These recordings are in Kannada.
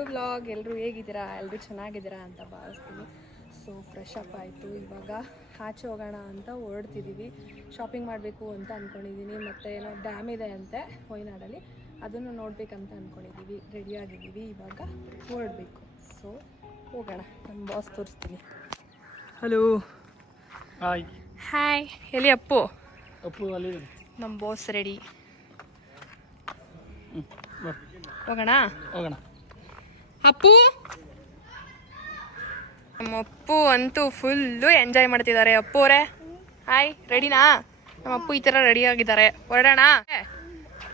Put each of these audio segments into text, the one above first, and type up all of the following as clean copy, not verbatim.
To vlog. ಎಲ್ಲರೂ ಹೇಗಿದ್ದೀರಾ? ಎಲ್ಲರೂ ಚೆನ್ನಾಗಿದ್ದೀರಾ ಅಂತ ಭಾವಿಸ್ತೀನಿ. ಸೊ ಫ್ರೆಶ್ ಅಪ್ ಆಯಿತು. ಇವಾಗ ಆಚೆ ಹೋಗೋಣ ಅಂತ ಹೊರಡ್ತಿದ್ದೀವಿ. ಶಾಪಿಂಗ್ ಮಾಡಬೇಕು ಅಂತ ಅಂದ್ಕೊಂಡಿದ್ದೀನಿ. ಮತ್ತು ಏನೋ ಡ್ಯಾಮ್ ಇದೆ ಅಂತೆ ವಯನಾಡಲ್ಲಿ, ಅದನ್ನು ನೋಡಬೇಕಂತ ಅಂದ್ಕೊಂಡಿದ್ದೀವಿ. ರೆಡಿಯಾಗಿದ್ದೀವಿ, ಇವಾಗ ಹೊರಡಬೇಕು. ಸೊ ಹೋಗೋಣ. ನಮ್ಮ ಬಾಸ್ ತೋರಿಸ್ತೀನಿ. ಹಲೋ. ಹಾಯ್. ಹಾಯ್. ಎಲ್ಲಿ ಅಪ್ಪು? ಅಪ್ಪು ಅಲ್ಲಿ ನಮ್ಮ ಬಾಸ್ ರೆಡಿ. ಹೋಗೋಣ ಹೋಗೋಣ. ಅಪ್ಪು, ನಮ್ಮ ಅಪ್ಪು ಅಂತೂ ಫುಲ್ಲು ಎಂಜಾಯ್ ಮಾಡ್ತಿದ್ದಾರೆ. ಅಪ್ಪು ಅವರೇ ಹಾಯ್. ರೆಡಿನಾ? ನಮ್ಮ ಅಪ್ಪು ಈ ಥರ ರೆಡಿ ಆಗಿದ್ದಾರೆ. ಹೊರಡೋಣ.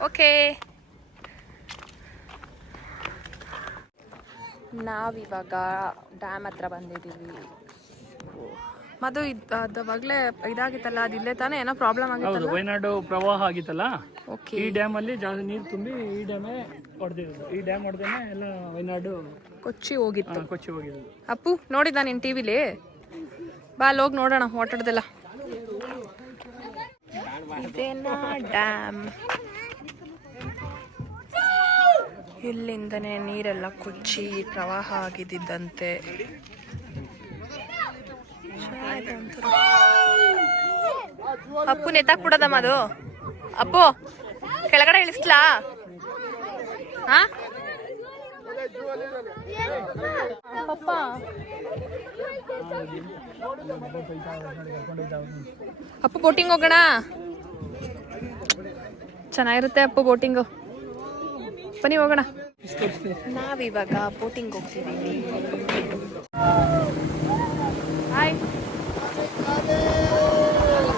ಓಕೆ. ನಾವಿವಾಗ ಡ್ಯಾಮ್ ಹತ್ರ ಬಂದಿದ್ದೀವಿ. ಮದು ಅದಾಗಲೇ ಇದಾಗಿತ್ತಲ್ಲ, ಅದಿಲ್ಲೇ ತಾನೇ ಏನೋ ಪ್ರಾಬ್ಲಮ್ ಆಗಿತ್ತಲ್ಲ. ವಯನಾಡು ಪ್ರವಾಹ ಆಗಿತ್ತಲ್ಲ. ಓಕೆ. ಈ ಡ್ಯಾಮ್ ಅಲ್ಲಿ ಜಾಸ್ತಿ ನೀರು ತುಂಬಿ ಈ ಡ್ಯಾಮೇ ಹೊಡೆದಿರೋದು. ಈ ಡ್ಯಾಮ್ ಹೊಡೆದೇನೆ ಎಲ್ಲ ವಯನಾಡು ಕೊಚ್ಚಿ ಹೋಗಿತ್ತು. ಕೊಚ್ಚಿ ಹೋಗಿರೋದು. ಅಪ್ಪು ನೋಡಿದ್ದ ನಿನ್ ಟಿವಿಲಿ? ಬಾ ಅಲ್ಲಿ ಹೋಗಿ ನೋಡೋಣ ಓಟಾಡ್ದೆಲ್ಲ. ಇದೇನಾ ಡ್ಯಾಮ್? ಇಲ್ಲಿಂದನೇ ನೀರೆಲ್ಲ ಕೊಚ್ಚಿ ಪ್ರವಾಹ ಆಗಿದ್ದಂತೆ. ಅಪ್ಪು ನೆತ್ತಾಕ್ ಬಿಡೋದಮ್ಮ ಅದು. ಅಪ್ಪು ಕೆಳಗಡೆ ಇಳಿಸ್ಲಾ? ಹಾ ಪಪ್ಪ? ಅಪ್ಪು ಬೋಟಿಂಗ್ ಹೋಗೋಣ. ಚೆನ್ನಾಗಿರುತ್ತೆ ಅಪ್ಪು ಬೋಟಿಂಗು. ಬನ್ನಿ ಹೋಗೋಣ. ನಾವಿವಾಗ ಬೋಟಿಂಗ್ ಹೋಗ್ತಿದ್ದೀವಿ. ಹಾಯ್.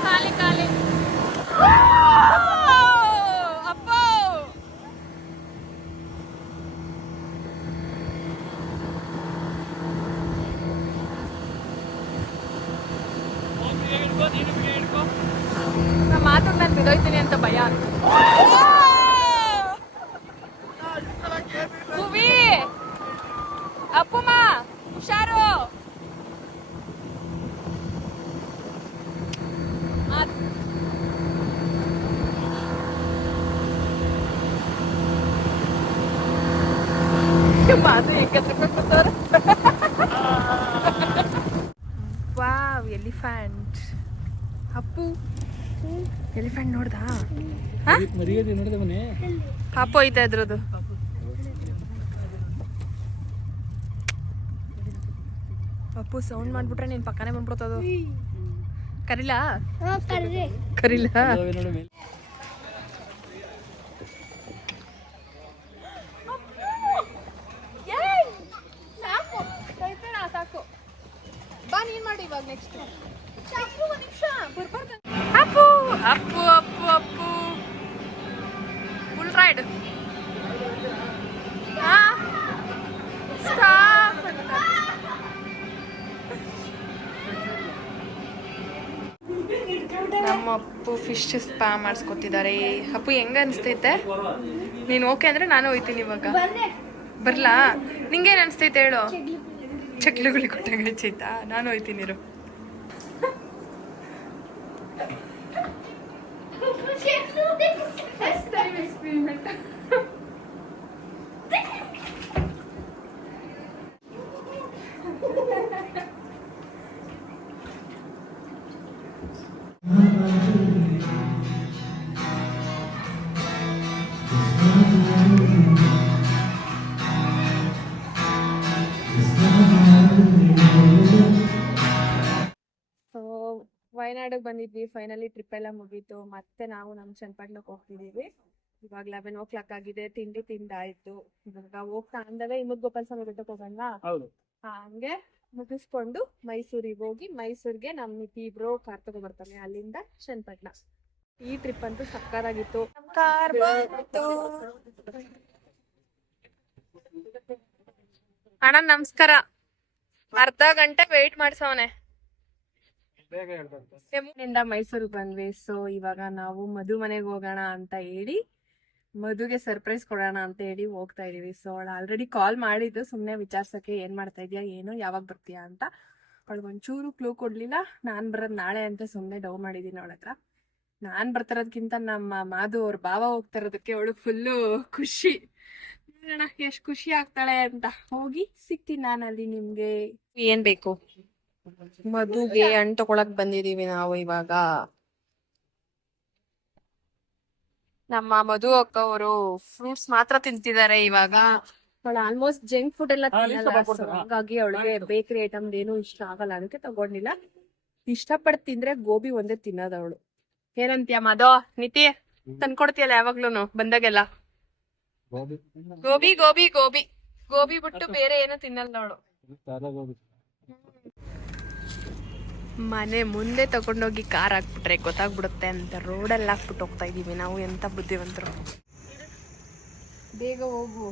ಖಾಲಿ ಖಾಲಿ. ಅಪ್ಪು ನಾ ಮಾತಾಡ್ ನಾನು ಬಿಡೋಯ್ತೀನಿ ಅಂತ ಭಯ. ಭುವಿ, ಅಪ್ಪುಮ್ಮ ಹುಷಾರು. ಮಾತು ಹೆಂಗತ್ತಾರೆ. Wow, elephant. ಅಪ್ಪು ಎಲಿಫೆಂಟ್ ನೋಡ್ದಾ? ನೋಡಿದೆ ಮನೆ ಅಪ್ಪು ಐತೆ ಅದ್ರದ್ದು. ಅಪ್ಪು ಸೌಂಡ್ ಮಾಡ್ಬಿಟ್ರೆ ನೀನ್ ಪಕ್ಕನೆ ಬಂದ್ಬಿಡ್ತದು. ಕರಿಲಾ? ಕರಿಲಾ? ಸಾಕು ಬಾ, ನೀನ್ ಮಾಡಿ ಇವಾಗ. Next Appu Appu Appu Appu full ride. ನಮ್ಮ ಅಪ್ಪು ಫಿಶ್ ಸ್ಪಾ ಮಾಡಿಸ್ಕೊತಿದ್ದಾರೆ. ಅಪ್ಪು ಹೆಂಗ ಅನಿಸ್ತೈತೆ? ನೀನು ಓಕೆ ಅಂದ್ರೆ ನಾನು ಹೋಯ್ತೀನಿ ಇವಾಗ. ಬರ್ಲಾ? ನಿಂಗೇನು ಅನಿಸ್ತೈತೆ ಹೇಳು? ಚಕ್ಲುಗಳು ಕೊಟ್ಟಂಗೆ ಹಚ್ಚೈತಾ? ನಾನು ಹೋಯ್ತೀನಿ ಇರು. ವಯನಾಡಿಗೆ ಬಂದಿದ್ವಿ. ಫೈನಲಿ ಟ್ರಿಪ್ ಎಲ್ಲ ಮುಗೀತು. ಮತ್ತೆ ನಾವು ನಮ್ಮ ಚನ್ನಪಟ್ಟಣಕ್ಕೆ ಹೋಗ್ತಿದ್ದೀವಿ. ಇವಾಗ 11 ಆಗಿದೆ. ತಿಂಡಿ ತಿಂದಾಯ್ತು. ಇವಾಗ ಹೋಗ್ತಾ ಅಂದವೇ ಇಮ್ಮದ್ ಗೋಪಾಲ ಸ್ವಾಮಿ ಬೆಟ್ಟಕ್ಕೆ ಹೋಗೋಣ. ಹಂಗೆ ಮುಗಿಸ್ಕೊಂಡು ಮೈಸೂರಿಗೆ ಹೋಗಿ, ಮೈಸೂರಿಗೆ ನಮ್ಮ ಇಬ್ರು ಕಾರ್ ತಗೋ ಬರ್ತಾನೆ. ಅಲ್ಲಿಂದ ಚನ್ನಪಟ್ಟಣ. ಈ ಟ್ರಿಪ್ ಅಂತೂ ಸಕ್ಕತ್ತಾಗಿತ್ತು. ಕಾರ್ ಬಂತು. ಅಣ್ಣ ನಮಸ್ಕಾರ. ಅರ್ಧ ಗಂಟೆ ವೇಟ್ ಮಾಡ್ಸವನೆ. ಮೈಸೂರಿಗೆ ಬಂದ್ವಿ. ಸೊ ಇವಾಗ ನಾವು ಮಧು ಮನೆಗೆ ಹೋಗೋಣ ಅಂತ ಹೇಳಿ, ಮಧುಗೆ ಸರ್ಪ್ರೈಸ್ ಕೊಡೋಣ ಅಂತ ಹೇಳಿ ಹೋಗ್ತಾ ಇದೀವಿ. ಸೊ ಅವಳು ಆಲ್ರೆಡಿ ಕಾಲ್ ಮಾಡಿದ್ದು ಸುಮ್ಮನೆ ವಿಚಾರ್ಸಕ್ಕೆ, ಏನ್ ಮಾಡ್ತಾ ಇದೀಯಾ, ಏನು, ಯಾವಾಗ ಬರ್ತೀಯಾ ಅಂತ. ಅವಳಿಗೊಂಚೂರು ಕ್ಲೂ ಕೊಡ್ಲಿಲ್ಲ. ನಾನ್ ಬರೋದ್ ನಾಳೆ ಅಂತ ಸುಮ್ಮನೆ ಡವ್ ಮಾಡಿದೀನಿ ಅವಳ ಹತ್ರ. ನಾನ್ ಬರ್ತಿರೋದ್ಕಿಂತ ನಮ್ಮ ಮಾಧು ಅವ್ರ ಭಾವ ಹೋಗ್ತಾ ಇರೋದಕ್ಕೆ ಅವಳು ಫುಲ್ಲು ಖುಷಿ. ಎಷ್ಟ್ ಖುಷಿ ಆಗ್ತಾಳೆ ಅಂತ. ಹೋಗಿ ಸಿಗ್ತೀನಿ ನಾನು ಅಲ್ಲಿ ನಿಮ್ಗೆ. ಏನ್ ಬೇಕು? ಮದುಗೆ ಹಣ್ಣು ತಗೊಳಕ್ ಬಂದಿದೀವಿ ನಾವು ಇವಾಗ. ನಮ್ಮ ಮಧು ಅಕ್ಕ ಅವರು ಫ್ರೂಟ್ಸ್ ಮಾತ್ರ ತಿಂತಿದ್ದಾರೆ ಇವಾಗ. ಅವಳು ಆಲ್ಮೋಸ್ಟ್ ಜಂಕ್ ಫುಡ್ ಎಲ್ಲ ತಿನ್ನಲ್ಲ, so ಹಾಗಾಗಿ ಅವಳಿಗೆ ಬೇಕರಿ ಐಟಮ್ ಏನು ಇಷ್ಟ ಆಗಲ್ಲ, ಅದಕ್ಕೆ ತಗೊಂಡಿಲ್ಲ. ಇಷ್ಟಪಟ್ಟು ತಿಂದ್ರೆ ಗೋಬಿ ಒಂದೇ ತಿನ್ನೋದು ಅವಳು. ಏನಂತೀಯ ಮಧು? ನಿತಿ ತಂದ್ಕೊಡ್ತೀಯಲ್ಲ ಯಾವಾಗ್ಲೂನು ಬಂದಾಗೆಲ್ಲ? ಗೋಬಿ ಗೋಬಿ ಗೋಬಿ ಗೋಬಿ ಬಿಟ್ಟು ಬೇರೆ ಏನು ತಿನ್ನಲ್ಲ ಅವಳು. ಮನೆ ಮುಂದೆ ತಗೊಂಡೋಗಿ ಕಾರ್ ಹಾಕ್ಬಿಟ್ರೆ ಗೊತ್ತಾಗ್ಬಿಡುತ್ತೆ ಅಂತ ರೋಡಲ್ಲಿ ಹಾಕ್ಬಿಟ್ಟು ಹೋಗ್ತಾ ಇದೀವಿ ನಾವು. ಎಂತ ಬುದ್ಧಿವಂತರು. ಬೇಗ ಹೋಗು.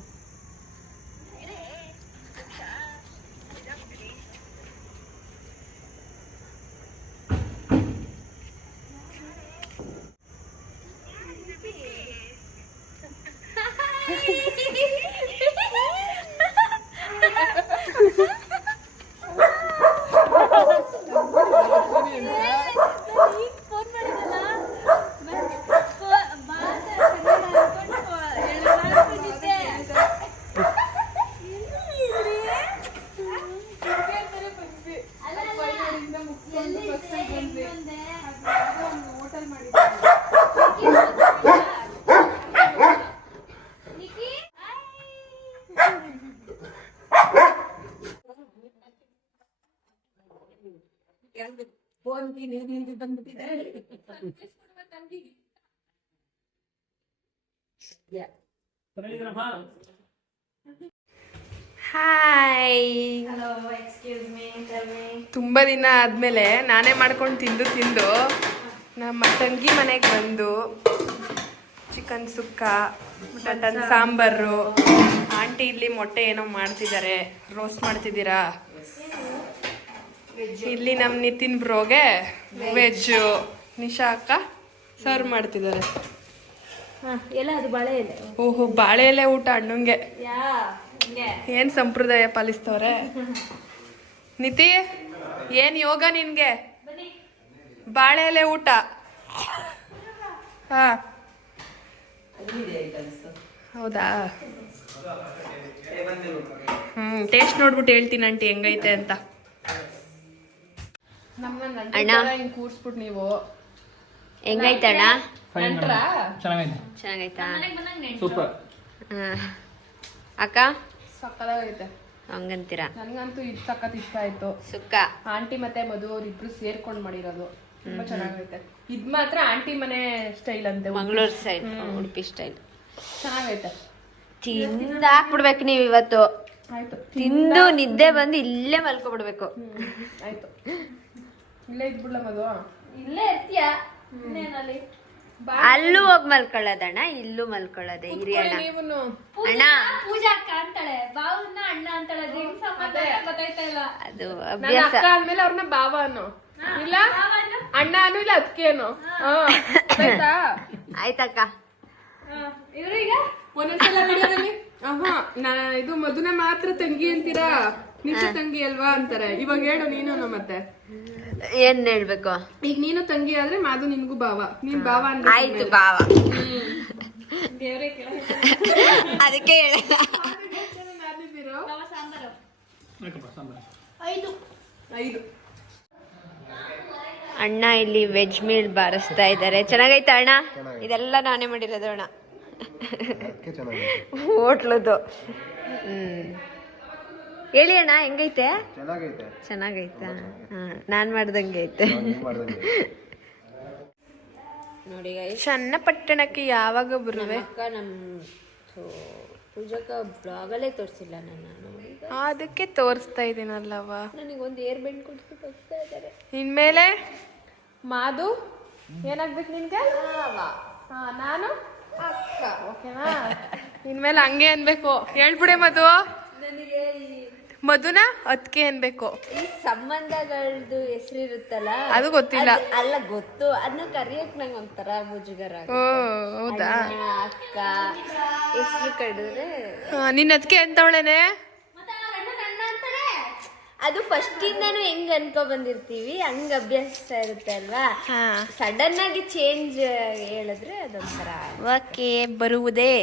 ಹಾಯ್, ತುಂಬಾ ದಿನ ಆದ್ಮೇಲೆ ನಾನೇ ಮಾಡ್ಕೊಂಡು ತಿಂದು ನಮ್ಮ ತಂಗಿ ಮನೆಗೆ ಬಂದು ಚಿಕನ್ ಸುಕ್ಕ, ಮಟನ್ ಸಾಂಬಾರು, ಆಂಟಿ ಇಲ್ಲಿ ಮೊಟ್ಟೆ ಏನೋ ಮಾಡ್ತಿದ್ದಾರೆ, ರೋಸ್ಟ್ ಮಾಡ್ತಿದ್ದೀರಾ. ಇಲ್ಲಿ ನಮ್ಮ ನಿತಿನ್ ಬ್ರೋಗೆ ವೆಜ್ಜು, ನಿಶಾ ಅಕ್ಕ ಸರ್ವ್ ಮಾಡ್ತಿದ್ದಾರೆ. ಎಲ್ಲ ಅದು ಬಾಳೆ ಎಲೆ. ಓಹೋ, ಬಾಳೆ ಎಲೆ ಊಟ ಅಣ್ಣಂಗೆ. ಏನ್ ಸಂಪ್ರದಾಯ ಪಾಲಿಸ್ತವ್ರೆ. ನಿತಿ, ಏನ್ ಯೋಗ ನಿನ್ಗೆ? ಬಾಳೆ ಎಲೆ ಊಟ. ಹಾ, ಹೌದಾ? ಟೇಸ್ಟ್ ನೋಡ್ಬಿಟ್ಟು ಹೇಳ್ತೀನಿ ಆಂಟಿ ಹೆಂಗೈತೆ ಅಂತ. ಅಣ್ಣ ಕೂರ್ಸ್ಬಿಟ್ಟು ನೀವು ಹೆಂಗೈತೆ ಅಣ್ಣ? ಚೆನ್ನಾಗೈತಾ? ಸೂಪರ್. ಅಕ್ಕ ಸಕ್ಕತ್ತಾಗೈತೆ. ಹಂಗಂತೀರಾ? ನನ್ಗಂತೂ ಇದು ಸಖತ್ ಇಷ್ಟ ಆಯ್ತು. ಸುಕ್ಕ ಆಂಟಿ ಮತ್ತೆ ಮಧು ಅವ್ರಿಬ್ರು ಸೇರ್ಕೊಂಡ್ ಮಾಡಿರೋದು ತುಂಬಾ ಚೆನ್ನಾಗೈತೆ. ಇದ್ ಮಾತ್ರ ಆಂಟಿ ಮನೆ ಸ್ಟೈಲ್ ಅಂತೆ, ಮಂಗಳೂರು ಸೈಡ್, ಉಡುಪಿ ಸ್ಟೈಲ್. ಚೆನ್ನಾಗೈತೆ. ತಿಂದಾಕ್ಬಿಡ್ಬೇಕು ನೀವು ಇವತ್ತು. ಆಯ್ತು, ತಿಂದು ನಿದ್ದೆ ಬಂದು ಇಲ್ಲೇ ಮಲ್ಕೊಬಿಡ್ಬೇಕು. ಆಯ್ತು. ಇಲ್ಲೇ ಇದ್ಬಿಡ್ಲ ಮಧು? ಇಲ್ಲೇ ಇರ್ತೀಯ? ಅಲ್ಲೂ ಹೋಗಿ ಮಲ್ಕೊಳ್ಳೋದಣ್ಣ, ಇಲ್ಲೂ ಮಲ್ಕೊಳ್ಳೋದೆ. ಹಿರಿಯಣ್ಣ ನೀವುನು ಅಣ್ಣ ಪೂಜಾ ಅಕ್ಕ ಅಂತಾಳೆ, ಬಾವನ್ನ ಅಣ್ಣ ಅಂತಾಳೆ. ಅದು ನನ್ನ ಅಭ್ಯಾಸ. ಅಕ್ಕ ಅಂದ್ಮೇಲೆ ಅವ್ರನ್ನ ಭಾವ ಅನ್ನೋ, ಇಲ್ಲ ಅಣ್ಣ ಅನ್ನು, ಇಲ್ಲ ಅದಕ್ಕೆ ಅನ್ನೋ. ಆಯ್ತಾ? ಆಯ್ತಕ್ಕ. ಇವ್ರೀಗ ಒಂದೊಂದ್ಸಲ ವಿಡಿಯೋದಲ್ಲಿ ಇದು ಮಧುನ ಮಾತ್ರ ತಂಗಿ ಅಂತೀರಾ, ನಿಶಾ ತಂಗಿ ಅಲ್ವಾ ಅಂತಾರೆ. ಇವಾಗ ಹೇಳು ನೀನು ಮತ್ತೆ ಏನ್ ಹೇಳ್ಬೇಕು? ಈಗ ನೀನು ತಂಗಿ ಆದ್ರೆ ಮಾಧು ನಿನ್ಗೂ ಭಾವ, ನೀನ್ ಭಾವ ಅಂದ್ರೆ ಆಯ್ತು ಭಾವ. ಅದಕ್ಕೆ ಹೇಳ. ಐದು ಅಣ್ಣ ಇಲ್ಲಿ ವೆಜ್ ಮೀಲ್ ಬಾರಿಸ್ತಾ ಇದ್ದಾರೆ. ಚೆನ್ನಾಗೈತೆ ಅಣ್ಣ? ಇದೆಲ್ಲ ನಾನೇ ಮಾಡಿರೋದು ಅಣ್ಣ, ಹೋಟ್ಲದು. ಹೇಳಿ ಅಣ್ಣ, ಹೆಂಗೈತೆ? ಚೆನ್ನಾಗೈತಾ? ನಾನ್ ಮಾಡ್ದಂಗೆ ಐತೆ ನೋಡಿ. ಚನ್ನಪಟ್ಟಣಕ್ಕೆ ಯಾವಾಗ ಬರುವೆ? ಅಕ್ಕ ನಮ್ಮ ಪೂಜಕ ಬ್ಲಾಗಲ್ಲೇ ತೋರಿಸಿಲ್ಲ ನಾನು, ಅದಕ್ಕೆ ತೋರಿಸ್ತಾ ಇದೀನಲ್ಲವ. ನನಗೊಂದು ಏರ್ ಬೆಂಡ್ ಕೊಡ್ಬಿಟ್ಟು ಹೋಗ್ತಾ ಇದ್ದಾರೆ. ಇನ್ಮೇಲೆ ಮಾಧು ಏನಾಗ್ಬೇಕು ನಿನ್ಗೆ? ನಾನು ಅಕ್ಕ. ಓಕೆನಾ? ಇನ್ಮೇಲೆ ಹಂಗೆ ಅನ್ಬೇಕು. ಹೇಳ್ಬಿಡೆ ಮಧು. ನನಗೆ ಮಧುನ ಅದಕ್ಕೆ ಅನ್ಬೇಕು. ಈ ಸಂಬಂಧಗಳದ್ದು ಹೆಸರಿರುತ್ತಲ್ಲ, ಅದು ಗೊತ್ತಿಲ್ಲ. ಅಲ್ಲ ಗೊತ್ತು, ಅದನ್ನ ಕರಿಯಕ್ ನಂಗೆ ಒಂಥರ ಮುಜುಗರ. ಹೌದಾ? ಅಕ್ಕ ಹೆಸರು ಕಡಿದ್ರೆ ನಿನ್ನ ಅದಕ್ಕೆ ಅಂತವಳೇನೆ. ಅದು ಫಸ್ಟ್ ಇಂದಾನು ಹೆಂಗ್ ಅನ್ಕೊ ಬಂದಿರ್ತೀವಿ, ಹಂಗ ಅಭ್ಯಾಸ ಇರುತ್ತೆ ಅಲ್ವಾ. ಸಡನ್ ಆಗಿ ಚೇಂಜ್ ಹೇಳಿದ್ರೆ ಅದೊಂಥರ. ಓಕೆ, ಬರುವುದೇ